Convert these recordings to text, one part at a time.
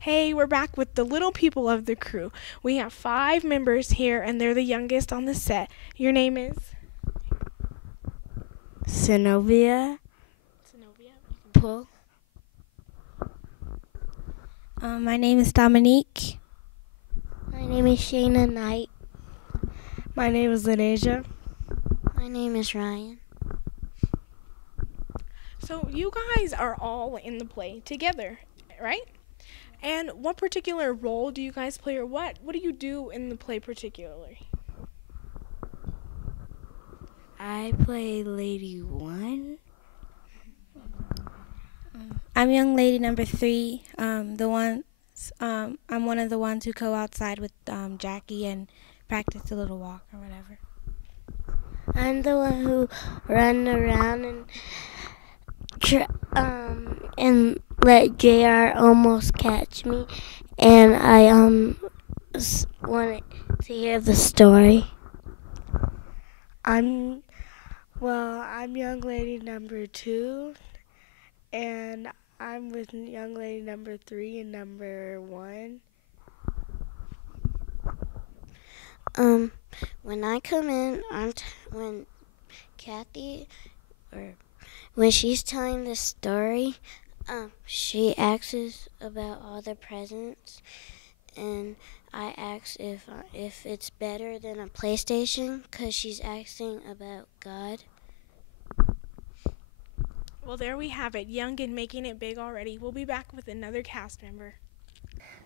Hey, we're back with the little people of the crew. We have 5 members here, and they're the youngest on the set. Your name is? Zenobia. Zenobia. Paul. My name is Dominique. My name is Shayna Knight. My name is Arayja. My name is Ryan. So you guys are all in the play together, right? And what particular role do you guys play, or what do you do in the play particularly? I play Lady 1. I'm young lady number 3. I'm one of the ones who go outside with Jackie and practice a little walk or whatever. I'm the one who run around and let JR almost catch me, and I wanted to hear the story. I'm young lady number 2, and I'm with young lady number 3 and number 1. When I come in, when Kathy, or when she's telling the story, she asks about all the presents, and I ask if it's better than a PlayStation, because she's asking about God. Well, there we have it, young and making it big already. We'll be back with another cast member.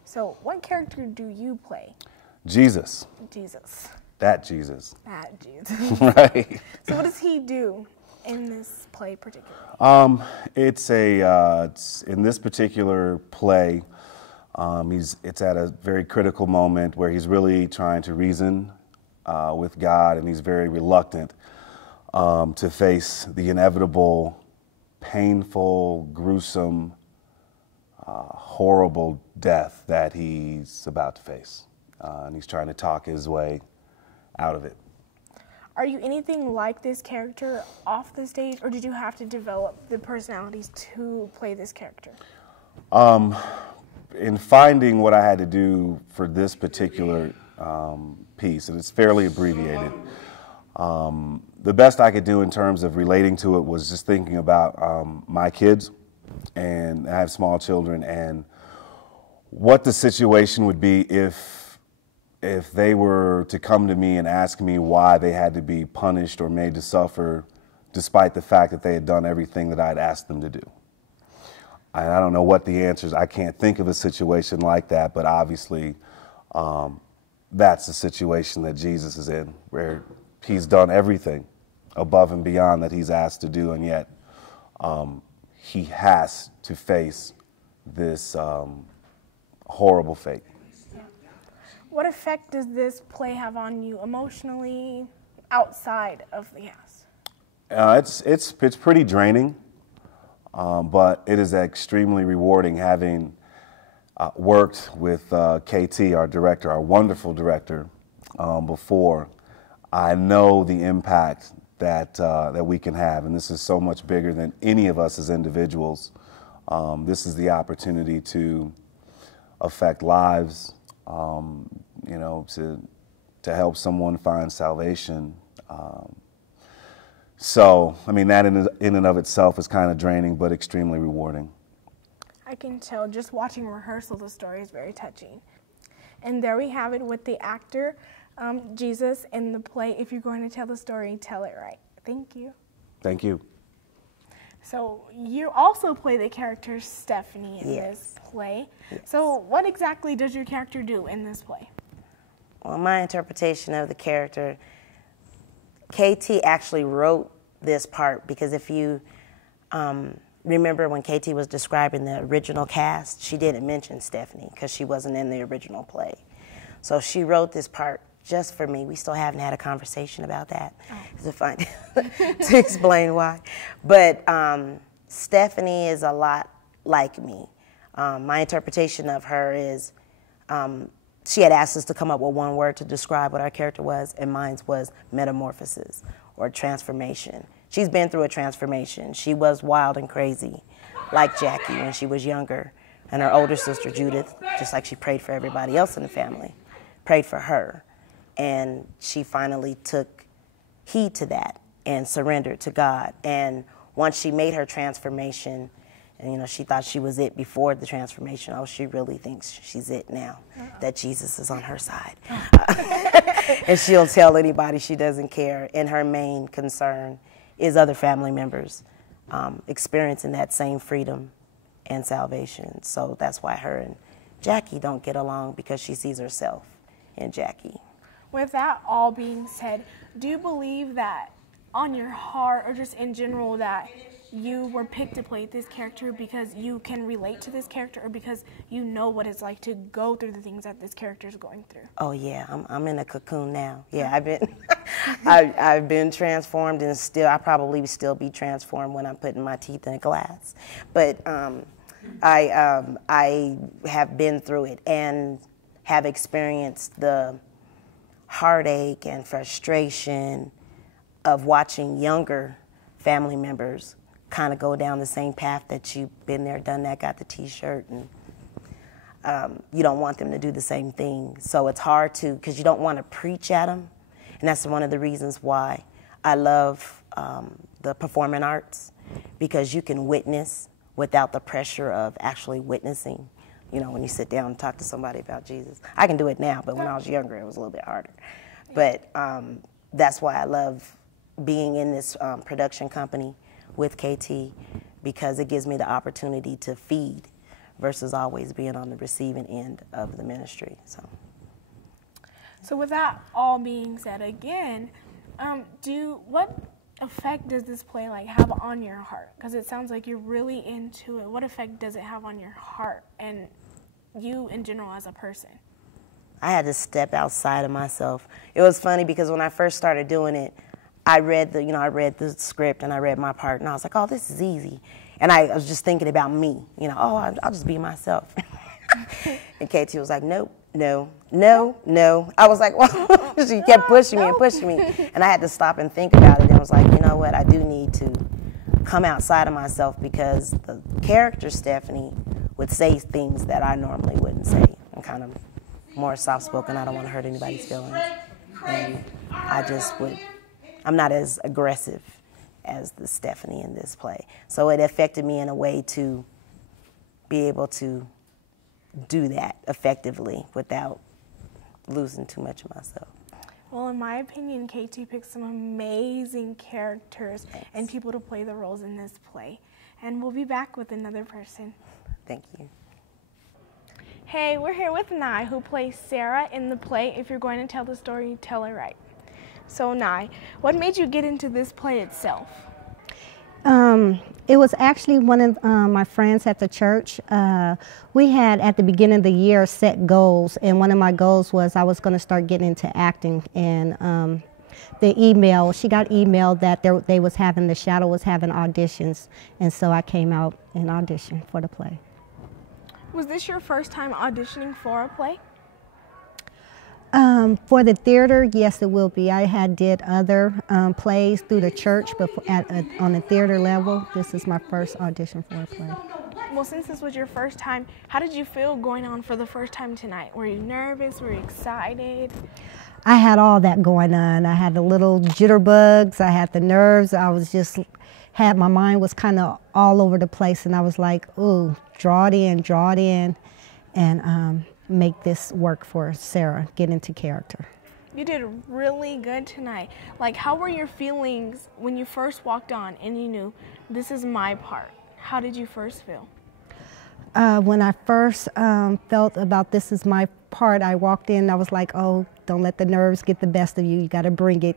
So, what character do you play? Jesus. Jesus. That Jesus. That Jesus. Right. So, what does he do in this play particularly? It's in this particular play, it's at a very critical moment where he's really trying to reason with God, and he's very reluctant to face the inevitable, painful, gruesome, horrible death that he's about to face. And he's trying to talk his way out of it. Are you anything like this character off the stage, or did you have to develop the personalities to play this character? In finding what I had to do for this particular piece, and it's fairly abbreviated, the best I could do in terms of relating to it was just thinking about my kids, and I have small children, and what the situation would be if they were to come to me and ask me why they had to be punished or made to suffer despite the fact that they had done everything that I had asked them to do. And I don't know what the answer is. I can't think of a situation like that, but obviously that's the situation that Jesus is in, where he's done everything above and beyond that he's asked to do, and yet he has to face this horrible fate. What effect does this play have on you emotionally outside of the house? It's pretty draining, but it is extremely rewarding having worked with KT, our director, our wonderful director, before. I know the impact that we can have, and this is so much bigger than any of us as individuals. This is the opportunity to affect lives, to help someone find salvation. So, I mean, that in and of itself is kind of draining, but extremely rewarding. I can tell just watching rehearsal, the story is very touching. And there we have it with the actor, Jesus, in the play. If you're going to tell the story, tell it right. Thank you. Thank you. So you also play the character Stephanie in this play. Yes. So what exactly does your character do in this play? Well, my interpretation of the character, KT actually wrote this part because if you remember when KT was describing the original cast, she didn't mention Stephanie because she wasn't in the original play. So she wrote this part just for me. We still haven't had a conversation about that to explain why. But Stephanie is a lot like me. My interpretation of her is she had asked us to come up with one word to describe what our character was, and mine was metamorphosis or transformation. She's been through a transformation. She was wild and crazy like Jackie when she was younger, And her older sister, Judith, just like she prayed for everybody else in the family, prayed for her. And she finally took heed to that and surrendered to God. And once she made her transformation, and you know, she thought she was it before the transformation. Oh, she really thinks she's it now, that Jesus is on her side. And she'll tell anybody she doesn't care. And her main concern is other family members experiencing that same freedom and salvation. So that's why her and Jackie don't get along, because she sees herself in Jackie. With that all being said, do you believe that on your heart, or just in general, that you were picked to play this character because you can relate to this character, or because you know what it's like to go through the things that this character is going through? Oh yeah, I'm in a cocoon now. Yeah, I've been I've been transformed, and I probably still be transformed when I'm putting my teeth in a glass. But I have been through it and have experienced the heartache and frustration of watching younger family members kind of go down the same path that you've been there, done that, got the T-shirt, and you don't want them to do the same thing. So it's hard to, because you don't want to preach at them, and that's one of the reasons why I love the performing arts, because you can witness without the pressure of actually witnessing. You know, when you sit down and talk to somebody about Jesus. I can do it now, but when I was younger, it was a little bit harder. But that's why I love being in this production company with KT, because it gives me the opportunity to feed versus always being on the receiving end of the ministry. So with that all being said, again, what effect does this play have on your heart? Because it sounds like you're really into it. What effect does it have on your heart and you in general as a person? I had to step outside of myself. It was funny because when I first started doing it, I read the script and I read my part, and I was like, oh, this is easy. And I was just thinking about me, I'll just be myself. And KT was like, nope, no, no, no. I was like, well, she kept pushing me and pushing me. And I had to stop and think about it. And I was like, you know what, I do need to come outside of myself, because the character Stephanie would say things that I normally wouldn't say. I'm kind of more soft-spoken. I don't want to hurt anybody's feelings. And I'm not as aggressive as the Stephanie in this play. So it affected me in a way to be able to do that effectively without losing too much of myself. Well, in my opinion, KT picked some amazing characters and people to play the roles in this play. And we'll be back with another person. Thank you. Hey, we're here with Nye, who plays Sarah in the play If You're Going to Tell the Story, Tell It Right. So Nye, what made you get into this play itself? It was actually one of my friends at the church. We had, at the beginning of the year, set goals, and one of my goals was I was going to start getting into acting. And she got emailed that the Shadow was having auditions, and so I came out and auditioned for the play. Was this your first time auditioning for a play? For the theater, yes, it will be. I did other plays through the church, but on the theater level, this is my first audition for a play. Well, since this was your first time, how did you feel going on for the first time tonight? Were you nervous? Were you excited? I had all that going on. I had the little jitterbugs. I had the nerves. My mind was kind of all over the place, and I was like, ooh, draw it in, and make this work for Sarah, get into character. You did really good tonight. How were your feelings when you first walked on and you knew this is my part? How did you first feel? When I first felt about this is my part, I walked in, I was like, oh, don't let the nerves get the best of you. You got to bring it,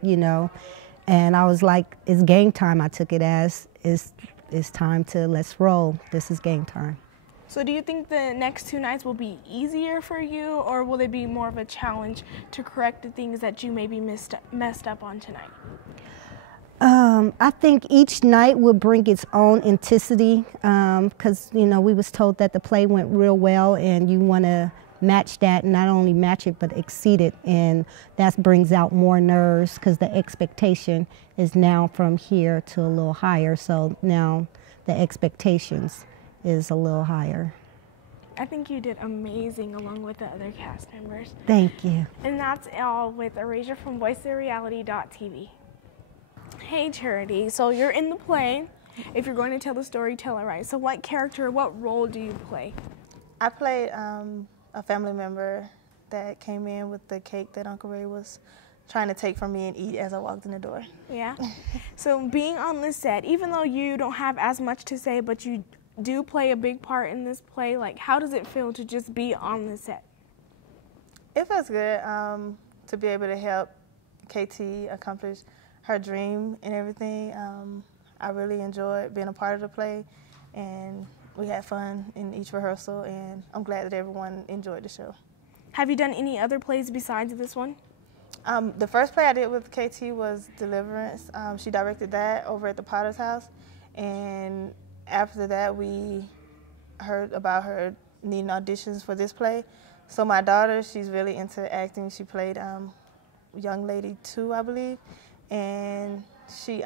And I was like, it's game time. I took it as, it's time to, let's roll. This is game time. So do you think the next two nights will be easier for you, or will they be more of a challenge to correct the things that you maybe messed up on tonight? I think each night will bring its own intensity, because, we was told that the play went real well, and you want to match that, and not only match it, but exceed it, and that brings out more nerves, because the expectation is now from here to a little higher, so now the expectations is a little higher. I think you did amazing along with the other cast members. Thank you. And that's all with Arayja from VoiceTheReality.tv. Hey Charity, so you're in the play. If you're going to tell the story, tell it right. So what character, what role do you play? I played a family member that came in with the cake that Uncle Ray was trying to take from me and eat as I walked in the door. Yeah. So being on the set, even though you don't have as much to say, but you do play a big part in this play, like how does it feel to just be on the set? It feels good to be able to help KT accomplish her dream and everything. I really enjoyed being a part of the play, and we had fun in each rehearsal, and I'm glad that everyone enjoyed the show. Have you done any other plays besides this one? The first play I did with KT was Deliverance. She directed that over at the Potter's House, and after that we heard about her needing auditions for this play. So my daughter, she's really into acting. She played Young Lady 2, I believe, and she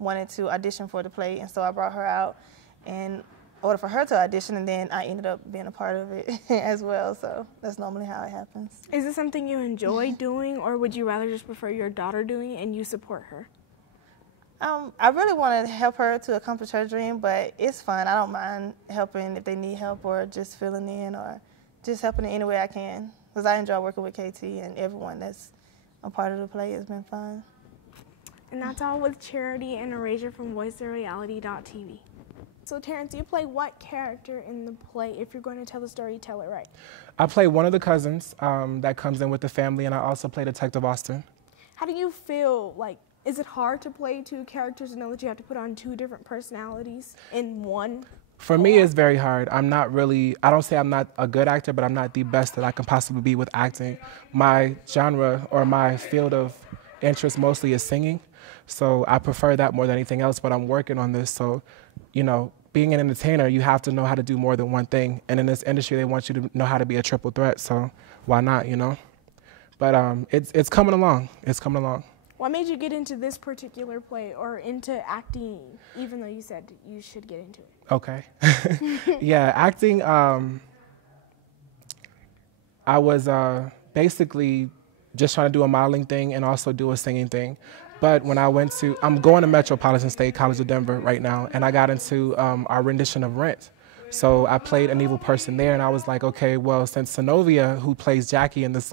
wanted to audition for the play, and so I brought her out in order for her to audition, and then I ended up being a part of it as well, so that's normally how it happens. Is this something you enjoy doing, or would you rather just prefer your daughter doing it and you support her? I really want to help her to accomplish her dream, but it's fun. I don't mind helping if they need help or just filling in or just helping in any way I can, because I enjoy working with KT, and everyone that's a part of the play has been fun. And that's all with Charity and Arayja from VoiceTheReality.tv. So Terrence, you play what character in the play? If you're going to tell the story, tell it right. I play one of the cousins that comes in with the family, and I also play Detective Austin. How do you feel? Like, is it hard to play two characters and know that you have to put on two different personalities in one? For me, it's very hard. I don't say I'm not a good actor, but I'm not the best that I can possibly be with acting. My genre or my field of interest mostly is singing, so I prefer that more than anything else, but I'm working on this. So, you know, being an entertainer, you have to know how to do more than one thing. And in this industry, they want you to know how to be a triple threat, so why not, you know? But it's coming along. It's coming along. What made you get into this particular play or into acting, even though you said you should get into it? Okay. Yeah, acting, I was basically just trying to do a modeling thing and also do a singing thing. But when I'm going to Metropolitan State College of Denver right now, and I got into our rendition of Rent. So I played an evil person there, and I was like, okay, well, since Synovia, who plays Jackie in this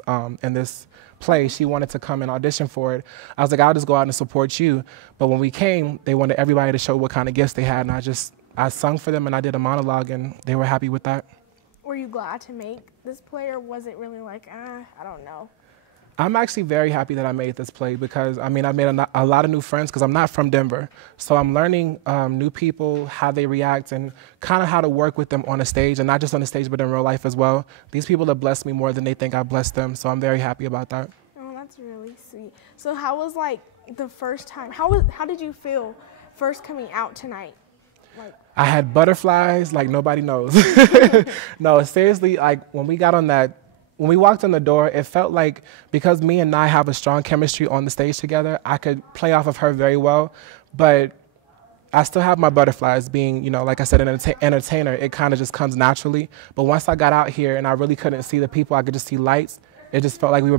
play, she wanted to come and audition for it, I was like, I'll just go out and support you. But when we came, they wanted everybody to show what kind of gifts they had, and I sung for them, and I did a monologue, and they were happy with that. Were you glad to make this play, or was it really like, I don't know? I'm actually very happy that I made this play because, I mean, I made a lot of new friends because I'm not from Denver. So I'm learning new people, how they react, and kind of how to work with them on a stage, and not just on the stage, but in real life as well. These people have blessed me more than they think I blessed them, so I'm very happy about that. Oh, that's really sweet. So how was, like, the first time? How did you feel first coming out tonight? Like, I had butterflies like nobody knows. No, seriously, like when we walked in the door, it felt like because me and Nye have a strong chemistry on the stage together, I could play off of her very well. But I still have my butterflies being, you know, like I said, an entertainer. It kind of just comes naturally. But once I got out here and I really couldn't see the people, I could just see lights. It just felt like we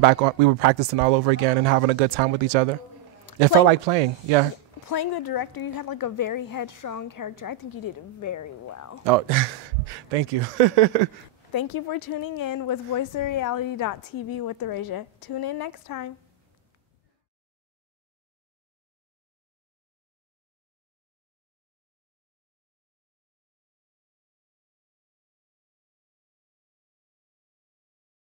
were practicing all over again and having a good time with each other. It felt like playing, yeah. Playing the director, you had like a very headstrong character. I think you did very well. Oh, thank you. Thank you for tuning in with VoiceTheReality.tv with Arayja. Tune in next time.